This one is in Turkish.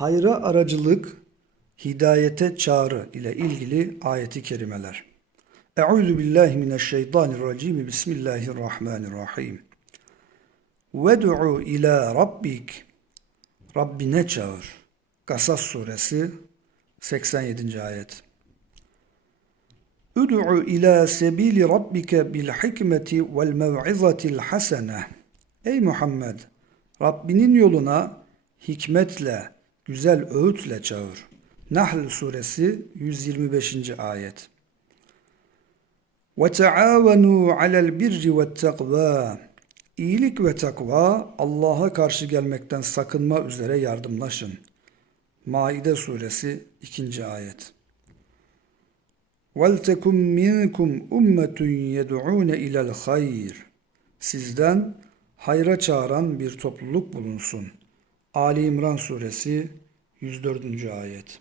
hayra aracılık, hidayete çağrı ile ilgili ayeti kerimeler. Euzu billahi mineşşeytanirracim. Bismillahirrahmanirrahim. Ved'u ila rabbik. Rabbine çağır. Kasas suresi 87. ayet. Üd'u ila sebili rabbike bil hikmeti vel mev'izatil hasene. Ey Muhammed! Rabbinin yoluna hikmetle, güzel öğütle çağır. Nahl suresi 125. ayet. Ve taavenu alel birri ve takva. İyilik ve takva Allah'a karşı gelmekten sakınma üzere yardımlaşın. Maide suresi 2. ayet. وَلْتَكُمْ مِنْكُمْ اُمَّةٌ يَدْعُونَ اِلَى الْخَيْرِ Sizden hayra çağıran bir topluluk bulunsun. Ali İmran suresi 104. ayet.